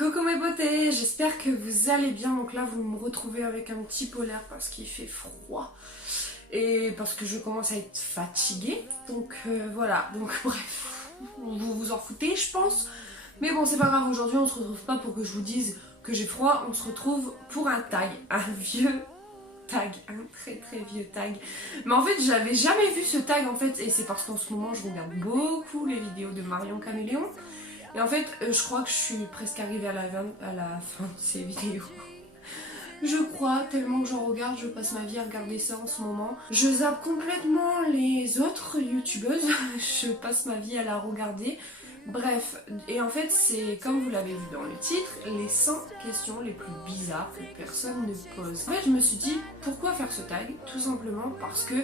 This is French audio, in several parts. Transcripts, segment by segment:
Coucou mes beautés, j'espère que vous allez bien. Donc là vous me retrouvez avec un petit polaire parce qu'il fait froid et parce que je commence à être fatiguée. Donc voilà, donc bref, vous vous en foutez je pense. Mais bon c'est pas grave, aujourd'hui on se retrouve pas pour que je vous dise que j'ai froid, on se retrouve pour un tag, un vieux tag, un très vieux tag. Mais en fait j'avais jamais vu ce tag en fait, et c'est parce qu'en ce moment je regarde beaucoup les vidéos de Marion Caméléon. Et en fait, je crois que je suis presque arrivée à la fin de ces vidéos. Je crois, tellement que j'en regarde, je passe ma vie à regarder ça en ce moment. Je zappe complètement les autres youtubeuses, je passe ma vie à la regarder. Bref, et en fait c'est, comme vous l'avez vu dans le titre, les 100 questions les plus bizarres que personne ne pose. En fait je me suis dit, pourquoi faire ce tag? Tout simplement parce que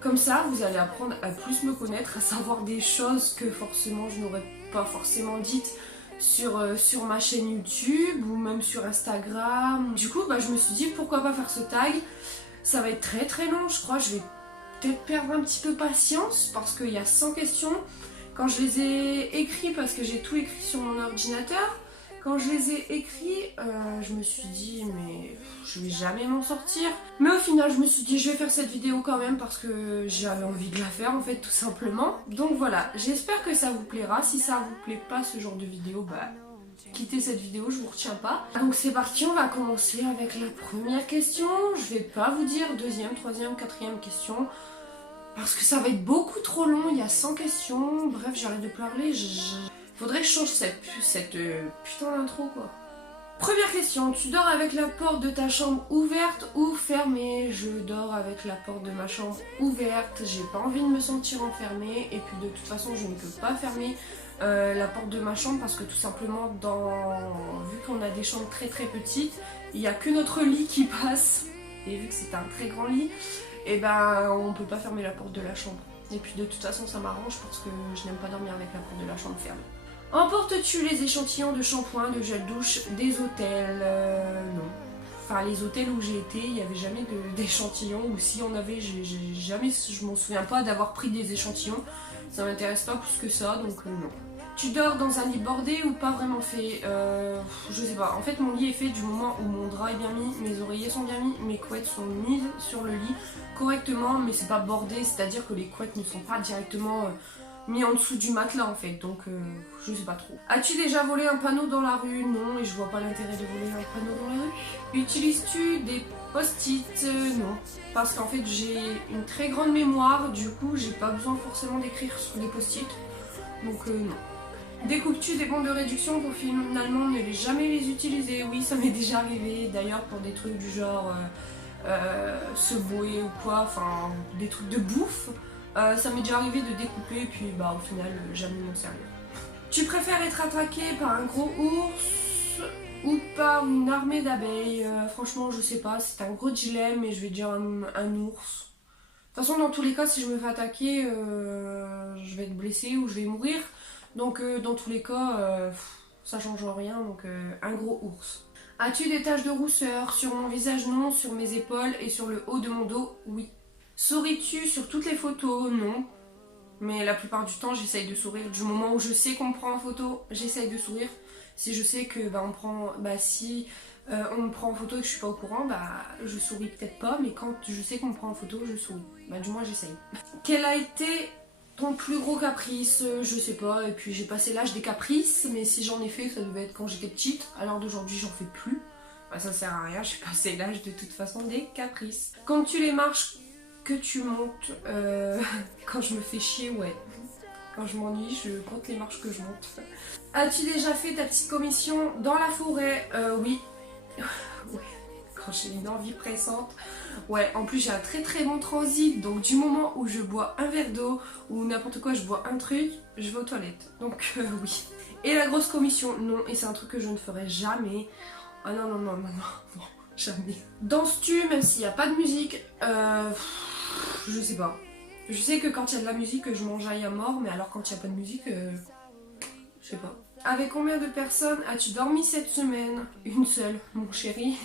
comme ça, vous allez apprendre à plus me connaître, à savoir des choses que forcément je n'aurais pas forcément dites sur ma chaîne YouTube ou même sur Instagram. Du coup, je me suis dit pourquoi pas faire ce tag. Ça va être très long, je crois. Je vais peut-être perdre un petit peu patience parce qu'il y a 100 questions. Quand je les ai écrits, parce que j'ai tout écrit sur mon ordinateur, quand je les ai écrits, je me suis dit mais je vais jamais m'en sortir. Mais au final je me suis dit je vais faire cette vidéo quand même parce que j'avais envie de la faire en fait tout simplement. Donc voilà, j'espère que ça vous plaira. Si ça vous plaît pas ce genre de vidéo, quittez cette vidéo, je vous retiens pas. Donc c'est parti, on va commencer avec la première question. Je vais pas vous dire deuxième, troisième, quatrième question. Parce que ça va être beaucoup trop long, il y a 100 questions. Bref, j'arrête de parler, faudrait que je change cette putain d'intro quoi. Première question, tu dors avec la porte de ta chambre ouverte ou fermée? Je dors avec la porte de ma chambre ouverte, j'ai pas envie de me sentir enfermée. Et puis de toute façon je ne peux pas fermer la porte de ma chambre parce que tout simplement vu qu'on a des chambres très petites, il n'y a que notre lit qui passe. Et vu que c'est un très grand lit, et on peut pas fermer la porte de la chambre. Et puis de toute façon ça m'arrange parce que je n'aime pas dormir avec la porte de la chambre fermée. Emportes-tu les échantillons de shampoing, de gel douche des hôtels? Non. Enfin les hôtels où j'ai été, il n'y avait jamais d'échantillons, ou si on avait, je m'en souviens pas d'avoir pris des échantillons. Ça m'intéresse pas plus que ça, donc non. Tu dors dans un lit bordé ou pas vraiment fait? Je sais pas. En fait mon lit est fait du moment où mon drap est bien mis, mes oreillers sont bien mis, mes couettes sont mises sur le lit correctement, mais c'est pas bordé, c'est-à-dire que les couettes ne sont pas directement mis en dessous du matelas en fait, donc je sais pas trop. As-tu déjà volé un panneau dans la rue? Non, et je vois pas l'intérêt de voler un panneau dans la rue. Utilises-tu des post-it? Non, parce qu'en fait j'ai une très grande mémoire, du coup j'ai pas besoin forcément d'écrire sur des post-it, donc non. Découpes-tu des bons de réduction pour finalement ne jamais les utiliser? Oui, ça m'est déjà arrivé, d'ailleurs pour des trucs du genre se bouer ou quoi, enfin des trucs de bouffe. Ça m'est déjà arrivé de découper et puis au final jamais m'en servir. Tu préfères être attaqué par un gros ours ou par une armée d'abeilles? Franchement je sais pas, c'est un gros dilemme, mais je vais dire un ours. De toute façon dans tous les cas si je me fais attaquer je vais être blessée ou je vais mourir. Donc dans tous les cas ça change rien, donc un gros ours. As-tu des taches de rousseur? Sur mon visage non, sur mes épaules et sur le haut de mon dos oui. Souris-tu sur toutes les photos? Non. Mais la plupart du temps j'essaye de sourire. Du moment où je sais qu'on me prend en photo, j'essaye de sourire. Si je sais que si on me prend en photo et que je suis pas au courant, je souris peut-être pas, mais quand je sais qu'on me prend en photo, je souris. Du moins j'essaye. Quel a été ton plus gros caprice? Je sais pas, et puis j'ai passé l'âge des caprices, mais si j'en ai fait, ça devait être quand j'étais petite. À l'heure d'aujourd'hui j'en fais plus. Ça sert à rien, j'ai passé l'âge de toute façon des caprices. Quand tu les marches que tu montes, quand je me fais chier, ouais. Quand je m'ennuie, je compte les marches que je monte. As-tu déjà fait ta petite commission dans la forêt? Oui. Ouais. Quand j'ai une envie pressante. Ouais, en plus j'ai un très bon transit, donc du moment où je bois un verre d'eau ou n'importe quoi, je bois un truc, je vais aux toilettes. Donc oui. Et la grosse commission, non, et c'est un truc que je ne ferai jamais. Oh non, jamais. Danses-tu même s'il n'y a pas de musique? Je sais pas. Je sais que quand il y a de la musique, je m'enjaille à mort, mais alors quand il n'y a pas de musique, je sais pas. Avec combien de personnes as-tu dormi cette semaine? Une seule, mon chéri,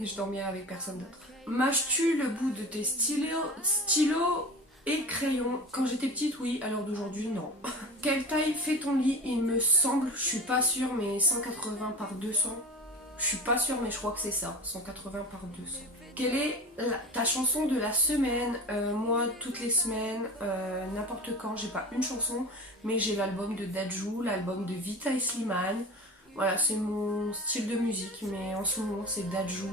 et je dormais avec personne d'autre. Mâches-tu le bout de tes stylos Et crayon, quand j'étais petite, oui, à l'heure d'aujourd'hui, non. Quelle taille fait ton lit? Il me semble, je suis pas sûre, mais 180 par 200. Je suis pas sûre, mais je crois que c'est ça, 180 par 200. Quelle est ta chanson de la semaine? Moi, toutes les semaines, n'importe quand, j'ai pas une chanson, mais j'ai l'album de Dadju, l'album de Vita et Slimane. Voilà, c'est mon style de musique, mais en ce moment, c'est Dadju,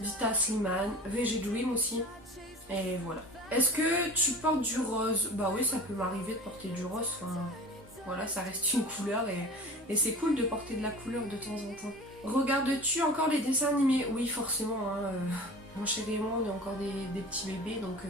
Vita, Slimane, VG Dream aussi, et voilà. Est-ce que tu portes du rose? Bah oui, ça peut m'arriver de porter du rose, enfin, voilà, ça reste une couleur, et c'est cool de porter de la couleur de temps en temps. Regardes-tu encore les dessins animés? Oui, forcément, hein, mon chéri et moi, on est encore des petits bébés, donc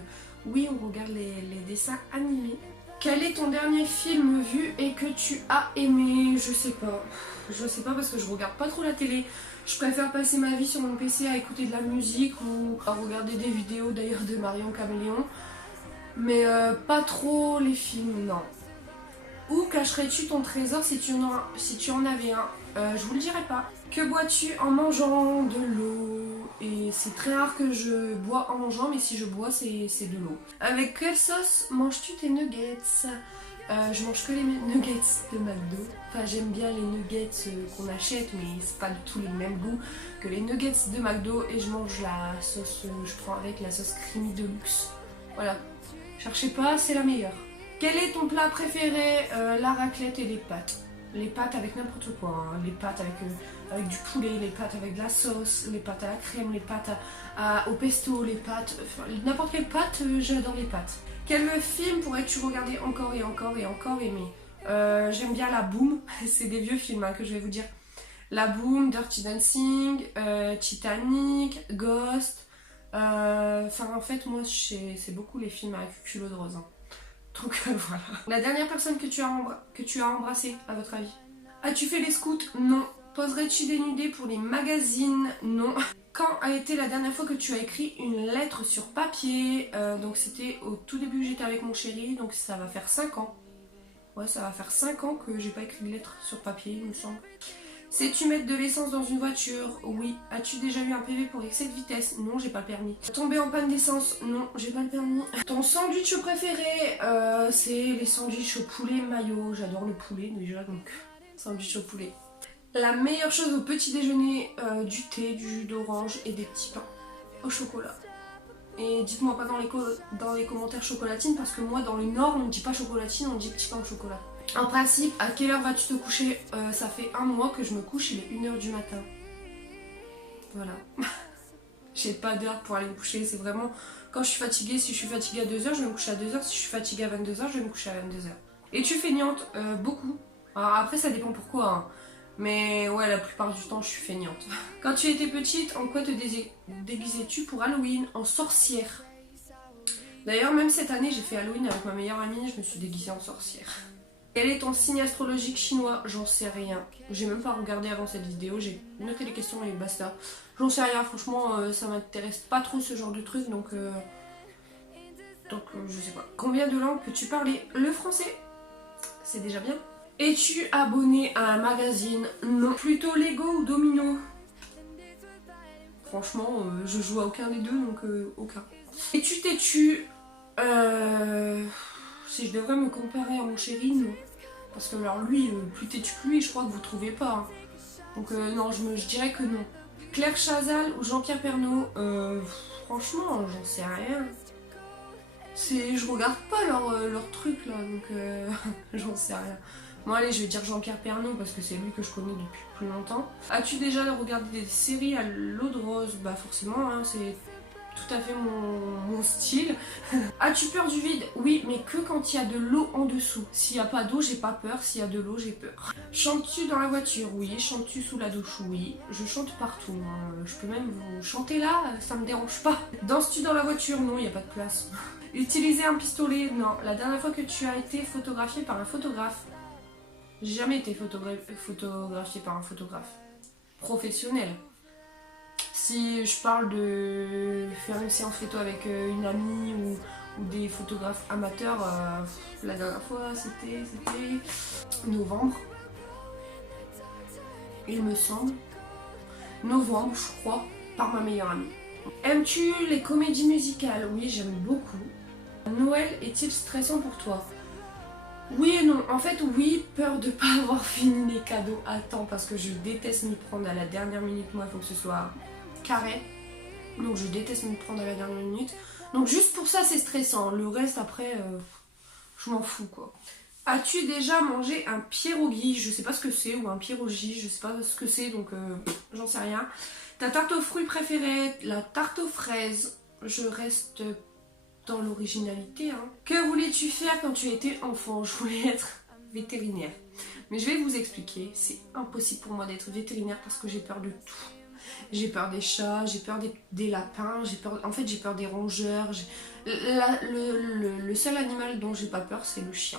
oui, on regarde les dessins animés. Quel est ton dernier film vu et que tu as aimé? Je sais pas. Je sais pas parce que je regarde pas trop la télé. Je préfère passer ma vie sur mon PC à écouter de la musique ou à regarder des vidéos d'ailleurs de Marion Caméléon. Mais pas trop les films, non. Où cacherais-tu ton trésor si tu en avais un? Je vous le dirai pas. Que bois-tu en mangeant? De l'eau. Et c'est très rare que je bois en mangeant, mais si je bois, c'est de l'eau. Avec quelle sauce manges-tu tes nuggets? Je mange que les nuggets de McDo. Enfin, j'aime bien les nuggets qu'on achète, mais c'est pas du tout le même goût que les nuggets de McDo. Et je mange la sauce, je prends avec la sauce creamy de luxe. Voilà. Cherchez pas, c'est la meilleure. Quel est ton plat préféré? La raclette et les pâtes. Les pâtes avec n'importe quoi, hein. Les pâtes avec du poulet, les pâtes avec de la sauce, les pâtes à la crème, les pâtes au pesto, les pâtes... Enfin, n'importe quelle pâte, j'adore les pâtes. Quel film pourrais-tu regarder encore et encore et encore aimer? J'aime bien La Boom, c'est des vieux films hein, que je vais vous dire. La Boom, Dirty Dancing, Titanic, Ghost... Enfin en fait moi c'est beaucoup les films à culot de rose. Hein. Donc voilà. La dernière personne que tu as embrassée, à votre avis? As-tu fait les scouts? Non. Poserais-tu des nudés pour les magazines? Non. Quand a été la dernière fois que tu as écrit une lettre sur papier? Donc c'était au tout début que j'étais avec mon chéri, donc ça va faire 5 ans. Ouais, ça va faire 5 ans que j'ai pas écrit de lettre sur papier, il me semble. Sais-tu mettre de l'essence dans une voiture? Oui. As-tu déjà eu un PV pour excès de vitesse? Non, j'ai pas le permis. Tomber en panne d'essence? Non, j'ai pas le permis. Ton sandwich préféré? C'est les sandwichs au poulet mayo. J'adore le poulet déjà, donc sandwich au poulet. La meilleure chose au petit déjeuner, du thé, du jus d'orange et des petits pains au chocolat. Et dites-moi pas dans les commentaires chocolatine parce que moi dans le nord on ne dit pas chocolatine, on dit petit pain au chocolat. En principe, à quelle heure vas-tu te coucher? Ça fait 1 mois que je me couche, il est 1h du matin. Voilà. J'ai pas d'heure pour aller me coucher, c'est vraiment quand je suis fatiguée. Si je suis fatiguée à 2h, je vais me coucher à 2h. Si je suis fatiguée à 22h, je vais me coucher à 22h. Et tu feignante? Beaucoup. Alors après, ça dépend pourquoi. Hein. Mais ouais, la plupart du temps, je suis feignante. Quand tu étais petite, en quoi te déguisais-tu pour Halloween? En sorcière. D'ailleurs, même cette année, j'ai fait Halloween avec ma meilleure amie, je me suis déguisée en sorcière. Quel est ton signe astrologique chinois? J'en sais rien. J'ai même pas regardé avant cette vidéo, j'ai noté les questions et basta. J'en sais rien, franchement, ça m'intéresse pas trop ce genre de truc, donc je sais pas. Combien de langues peux-tu parler? Le français, c'est déjà bien. Es-tu abonné à un magazine? Non. Plutôt Lego ou Domino? Franchement, je joue à aucun des deux, donc aucun. Es-tu têtu? Si je devrais me comparer à mon chéri, non. Parce que alors lui, plus têtu que lui, je crois que vous trouvez pas. Hein. Donc non, je dirais que non. Claire Chazal ou Jean-Pierre Pernaut? Franchement, j'en sais rien. Je regarde pas leur truc là, donc j'en sais rien. Bon allez, je vais dire Jean-Pierre Pernaut parce que c'est lui que je connais depuis plus longtemps. As-tu déjà regardé des séries à l'eau de rose? Bah forcément, hein, c'est tout à fait mon style. As-tu peur du vide? Oui, mais que quand il y a de l'eau en dessous. S'il n'y a pas d'eau, j'ai pas peur. S'il y a de l'eau, j'ai peur. Chantes-tu dans la voiture? Oui. Chantes-tu sous la douche? Oui. Je chante partout. Hein. Je peux même vous chanter là, ça me dérange pas. Danses-tu dans la voiture? Non, il n'y a pas de place. Utiliser un pistolet? Non. La dernière fois que tu as été photographiée par un photographe? J'ai jamais été photographiée par un photographe professionnel. Si je parle de faire une séance photo avec une amie ou des photographes amateurs, la dernière fois c'était novembre, il me semble. Novembre, je crois, par ma meilleure amie. Aimes-tu les comédies musicales? Oui, j'aime beaucoup. Noël est-il stressant pour toi? Oui et non. En fait, oui, peur de pas avoir fini les cadeaux à temps parce que je déteste m'y prendre à la dernière minute. Moi, il faut que ce soit carré. Donc, je déteste m'y prendre à la dernière minute. Donc, juste pour ça, c'est stressant. Le reste, après, je m'en fous, quoi. As-tu déjà mangé un pierogi? Je sais pas ce que c'est, ou un pierogi, je sais pas ce que c'est, donc j'en sais rien. Ta tarte aux fruits préférée? La tarte aux fraises. Je reste dans l'originalité. Hein. Que voulais-tu faire quand tu étais enfant? Je voulais être vétérinaire. Mais je vais vous expliquer, c'est impossible pour moi d'être vétérinaire parce que j'ai peur de tout. J'ai peur des chats, j'ai peur des lapins, en fait j'ai peur des rongeurs. Le seul animal dont j'ai pas peur, c'est le chien.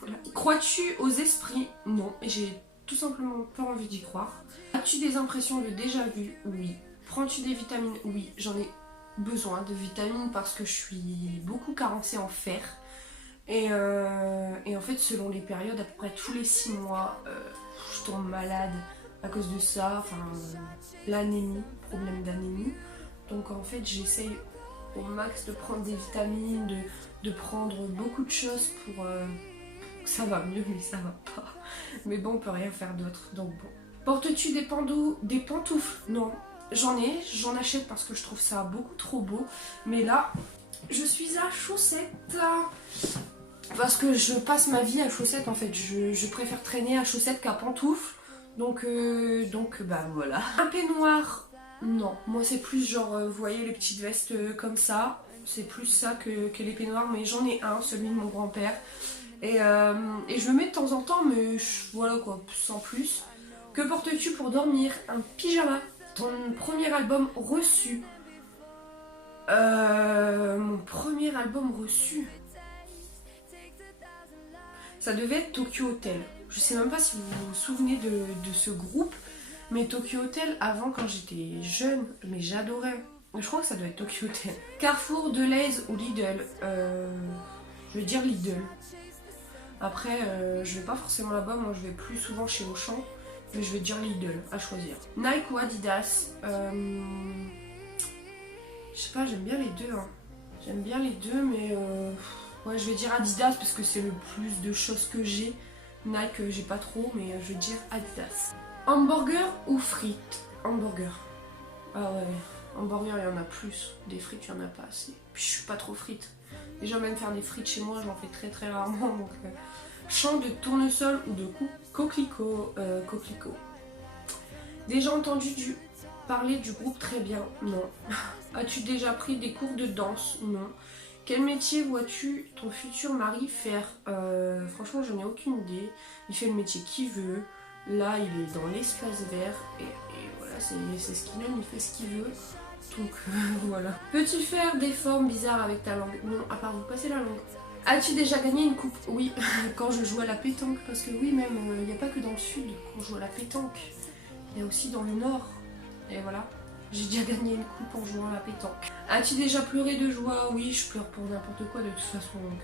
Voilà. Crois-tu aux esprits? Non, et j'ai tout simplement pas envie d'y croire. As-tu des impressions de déjà-vu? Oui. Prends-tu des vitamines? Oui, j'en ai besoin de vitamines parce que je suis beaucoup carencée en fer. Et en fait, selon les périodes, à peu près tous les 6 mois, je tombe malade à cause de ça. Enfin, l'anémie, problème d'anémie. Donc en fait, j'essaye au max de prendre des vitamines, de prendre beaucoup de choses pour... ça va mieux, mais ça va pas. Mais bon, on peut rien faire d'autre, donc bon. Portes-tu des pantoufles? Non. J'en achète parce que je trouve ça beaucoup trop beau. Mais là, je suis à chaussettes. Parce que je passe ma vie à chaussettes en fait. Je préfère traîner à chaussettes qu'à pantoufles. Donc bah voilà. Un peignoir? Non. Moi c'est plus genre, vous voyez les petites vestes comme ça. C'est plus ça que les peignoirs. Mais j'en ai un, celui de mon grand-père. Et je le mets de temps en temps, mais voilà quoi, sans plus. Que portes-tu pour dormir? Un pyjama. Ton premier album reçu? Mon premier album reçu, ça devait être Tokyo Hotel. Je sais même pas si vous vous souvenez de ce groupe, mais Tokyo Hotel, avant quand j'étais jeune, mais j'adorais. Je crois que ça doit être Tokyo Hotel. Carrefour, Delhaize ou Lidl? Je vais dire Lidl. Après, je vais pas forcément là-bas, moi je vais plus souvent chez Auchan, mais je vais dire Lidl, à choisir. Nike ou Adidas? Je sais pas, j'aime bien les deux. Hein. J'aime bien les deux, mais ouais, je vais dire Adidas parce que c'est le plus de choses que j'ai. Nike, j'ai pas trop, mais je vais dire Adidas. Hamburger ou frites? Hamburger. Ah ouais, hamburger, il y en a plus. Des frites, il y en a pas assez. Puis je suis pas trop frite. Déjà, même faire des frites chez moi, j'en fais très très rarement. Donc, champ de tournesol ou de coquelicot? Coquelicot. Déjà entendu parler du groupe Très Bien? Non. As-tu déjà pris des cours de danse? Non. Quel métier vois-tu ton futur mari faire? Franchement, je n'ai aucune idée. Il fait le métier qu'il veut. Là, il est dans l'espace vert. Et voilà, c'est ce qu'il aime, il fait ce qu'il veut. Donc voilà. Peux-tu faire des formes bizarres avec ta langue? Non, à part vous passer la langue. As-tu déjà gagné une coupe? Oui, quand je joue à la pétanque. Parce que oui, même, il n'y a pas que dans le sud qu'on joue à la pétanque. Il y a aussi dans le nord. Et voilà. J'ai déjà gagné une coupe en jouant à la pétanque. As-tu déjà pleuré de joie? Oui, je pleure pour n'importe quoi de toute façon. Donc,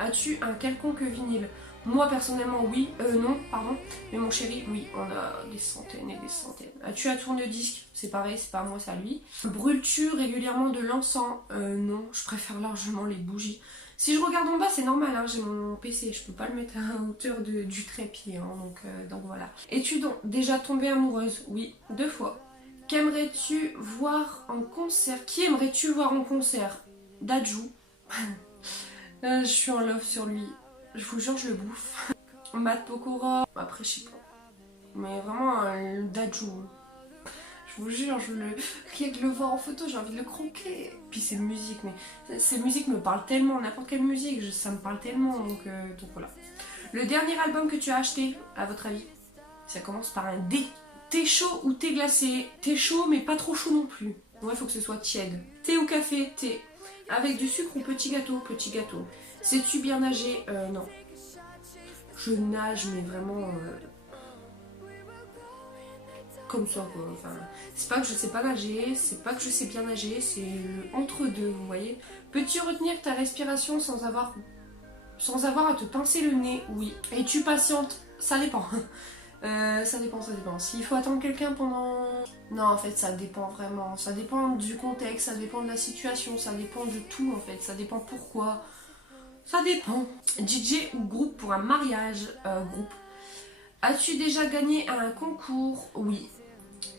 as-tu un quelconque vinyle? Moi personnellement oui, non, pardon. Mais mon chéri, oui, on a des centaines et des centaines. As-tu un tourne-disque? C'est pareil, c'est pas moi, c'est à lui. Brûles-tu régulièrement de l'encens? Non, je préfère largement les bougies. Si je regarde en bas, c'est normal, hein, j'ai mon PC, je peux pas le mettre à hauteur du trépied, hein, donc voilà. Es-tu donc déjà tombée amoureuse? Oui, 2 fois. Qu'aimerais-tu voir en concert? Qui aimerais-tu voir en concert? Dadju. Je suis en love sur lui. Je vous jure, je le bouffe. Matt Pokora. Après, je sais pas. Mais vraiment, Dadju. Je vous jure, rien que le voir en photo, j'ai envie de le croquer. Puis ces musiques, mais ces musiques me parlent tellement. N'importe quelle musique, ça me parle tellement. Donc voilà. Le dernier album que tu as acheté, à votre avis? Ça commence par un D. Thé chaud ou thé glacé? Thé chaud, mais pas trop chaud non plus. Ouais, il faut que ce soit tiède. Thé ou café? Thé. Avec du sucre ou petit gâteau? Petit gâteau. Sais-tu bien nager? Non. Je nage, mais vraiment... comme ça, quoi. Enfin, c'est pas que je sais pas nager, c'est pas que je sais bien nager, c'est entre-deux, vous voyez. Peux-tu retenir ta respiration sans avoir à te pincer le nez? Oui. Es-tu patiente? Ça dépend. Ça dépend, ça dépend. S'il faut attendre quelqu'un pendant... Non, en fait, ça dépend vraiment. Ça dépend du contexte, ça dépend de la situation, ça dépend de tout, en fait. Ça dépend pourquoi. Ça dépend. DJ ou groupe pour un mariage. Groupe. As-tu déjà gagné à un concours? Oui.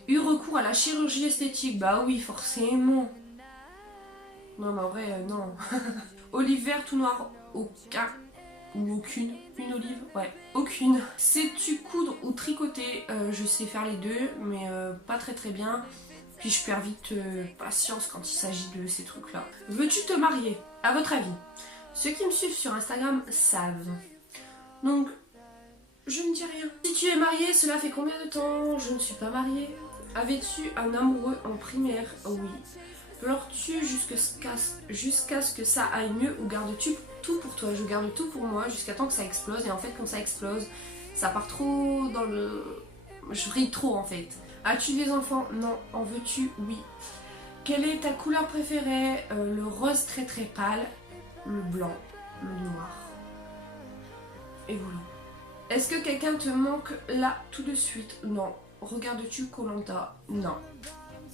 Eu recours à la chirurgie esthétique? Bah oui, forcément. Non, mais en vrai, non. Olive verte ou noire? Aucun. Ou aucune. Une olive? Ouais, aucune. Sais-tu coudre ou tricoter? Je sais faire les deux, mais pas très très bien. Puis je perds vite patience quand il s'agit de ces trucs-là. Veux-tu te marier? À votre avis? Ceux qui me suivent sur Instagram savent. Donc, je ne dis rien. Si tu es mariée, cela fait combien de temps? Je ne suis pas mariée. Avais-tu un amoureux en primaire? Oui. Pleures-tu jusqu'à ce que ça aille mieux ou gardes-tu tout pour toi? Je garde tout pour moi jusqu'à temps que ça explose. Et en fait, quand ça explose, ça part trop dans le... Je brille trop en fait. As-tu des enfants? Non. En veux-tu? Oui. Quelle est ta couleur préférée? Le rose très très pâle, le blanc, le noir. Et voilà. Est-ce que quelqu'un te manque là tout de suite? Non. Regardes-tu Koh-Lanta? Non.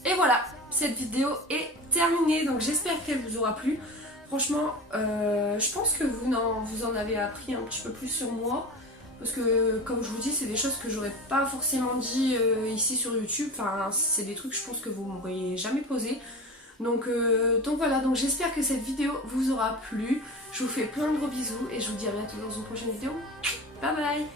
Et voilà, cette vidéo est terminée, donc j'espère qu'elle vous aura plu. Franchement, je pense que vous en avez appris un petit peu plus sur moi. Parce que, comme je vous dis, c'est des choses que j'aurais pas forcément dit ici sur YouTube. Enfin, c'est des trucs, je pense, que vous m'auriez jamais posé. Donc voilà, donc j'espère que cette vidéo vous aura plu. Je vous fais plein de gros bisous et je vous dis à bientôt dans une prochaine vidéo. Bye bye!